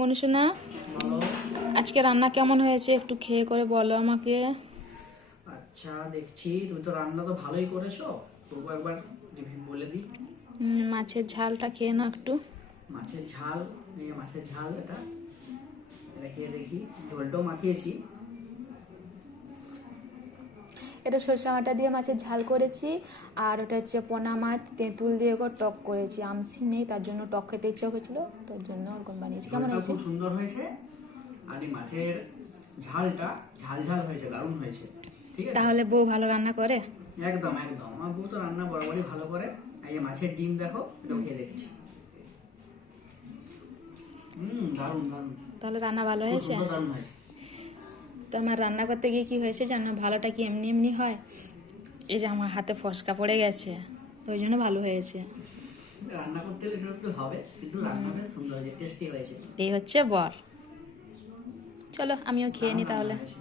মনুষনা, আজকে রান্না কেমন হয়েছে একটু খেয়ে করে বলো আমাকে। আচ্ছা, দেখছি তুমি তো রান্না তো ভালোই করেছো। তবু একবার রিভিউ বলে দিই। মাছের ঝালটা খেয়ে নাও একটু। মাছের ঝাল, এই যে মাছের ঝাল, এটা এটা খেয়ে দেখি। ঝোলটাও মাখিয়েছি। এটা সরষে বাটা দিয়ে মাছের ঝাল করেছি, আর ওটা হচ্ছে পোনা মাছ তেঁতুল দিয়ে করে টক করেছি। আমসি নেই, তার জন্য টক খেতে ইচ্ছা হয়েছিল, তার জন্য ওরকম বানিয়েছি। কেমন ঝোলটা হয়েছে? খুব সুন্দর হয়েছে। আর এই মাছের ঝালটা ঝাল ঝাল হয়েছে, দারুণ হয়েছে। ঠিক আছে, তাহলে বউ ভালো রান্না করে? একদম একদম, আমার বউ তো রান্না বরাবরই ভালো করে। এই যে মাছের ডিম দেখো, এটাও খেয়ে দেখছি। দারুণ দারুণ, তাহলে রান্না ভালো খুব হয়েছে? সুন্দর, দারুণ হয়েছে। তো আমার রান্না করতে গিয়ে কী হয়েছে জানো, ভালোটা কি এমনি এমনি হয়? এই যে আমার হাতে ফসকা পড়ে গেছে, ওই জন্য ভালো হয়েছে। রান্না করতে গেলে একটু হবে, কিন্তু রান্না বেশ সুন্দর হয়েছে, টেস্টি হয়েছে। এই হচ্ছে বর। চলো আমিও খেয়ে দারুণ নিই রান্না তাহলে। হয়েছে।